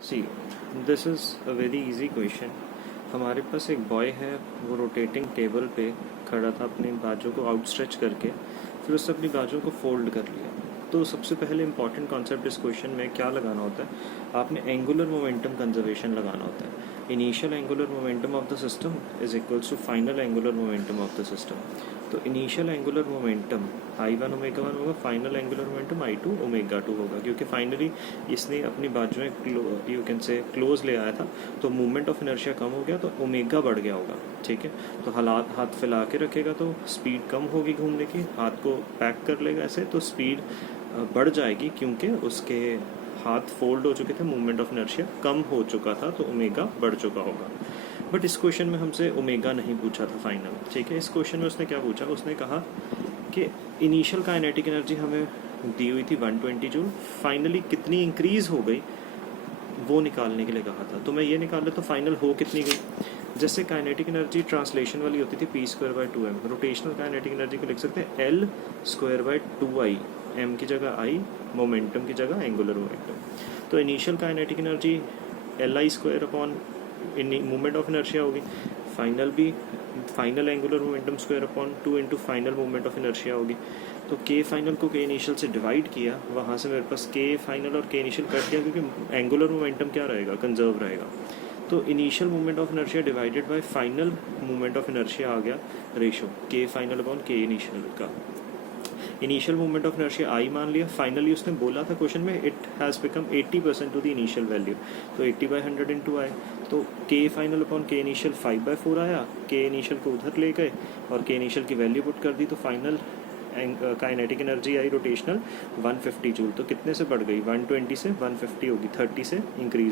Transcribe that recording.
See this is a very easy question. हमारे पास एक boy है, वो रोटेटिंग टेबल पे खड़ा था अपनी बाजू को आउटस्ट्रेच करके, फिर उसने अपनी बाजू को फोल्ड कर लिया। तो सबसे पहले इंपॉर्टेंट कॉन्सेप्ट इस क्वेश्चन में क्या लगाना होता है, आपने एंगुलर मोमेंटम कंजर्वेशन लगाना होता है। Initial angular momentum of the system is equals to final angular momentum of the system. तो initial angular momentum I1 omega 1 होगा, final angular momentum I2 omega 2 होगा, क्योंकि फाइनली इसने अपनी बाजुएं यू कैन से क्लोज ले आया था, तो मूवमेंट ऑफ इनर्शिया कम हो गया, तो ओमेगा बढ़ गया होगा। ठीक है, तो हाथ फैला के रखेगा तो स्पीड कम होगी घूमने की, हाथ को पैक कर लेगा ऐसे तो स्पीड बढ़ जाएगी, क्योंकि उसके हाथ फोल्ड हो चुके थे, मूवमेंट ऑफ इनर्शिया कम हो चुका था, तो ओमेगा बढ़ चुका होगा। बट इस क्वेश्चन में हमसे ओमेगा नहीं पूछा था फाइनल। ठीक है, इस क्वेश्चन में उसने क्या पूछा, उसने कहा कि इनिशियल काइनेटिक एनर्जी हमें दी हुई थी 120 जूल, फाइनली कितनी इंक्रीज हो गई वो निकालने के लिए कहा था। तो मैं ये निकाल लेता, तो फाइनल हो कितनी गई। जैसे काइनेटिक एनर्जी ट्रांसलेशन वाली होती थी p²/2m, रोटेशनल काइनेटिक एनर्जी को लिख सकते हैं L²/2I, m की जगह I, मोमेंटम की जगह एंगुलर मोमेंटम। तो initial kinetic energy Li² upon movement of inertia होगी, final angular momentum square upon 2 into final movement of inertia होगी। तो के फाइनल को के इनिशियल से डिवाइड किया, वहाँ से मेरे पास के फाइनल और के इनिशियल कट गया, क्योंकि एंगुलर मोमेंटम क्या रहेगा, कंजर्व रहेगा। तो initial movement of inertia divided by final movement of inertia आ गया ratio K final upon K initial का। Initial movement of inertia I मान लिया, फाइनली उसने बोला था क्वेश्चन में it has become 80% to the initial value, तो 80/100 इंटू आए, तो के फाइनल अपॉन के इनिशियल 5/4 आया, के इनिशियल को उधर ले गए और के इनिशियल की वैल्यू पुट कर दी, तो फाइनल काइनेटिक एनर्जी आई रोटेशनल 150 जूल। तो कितने से बढ़ गई, 120 से 150 होगी, 30 से इंक्रीज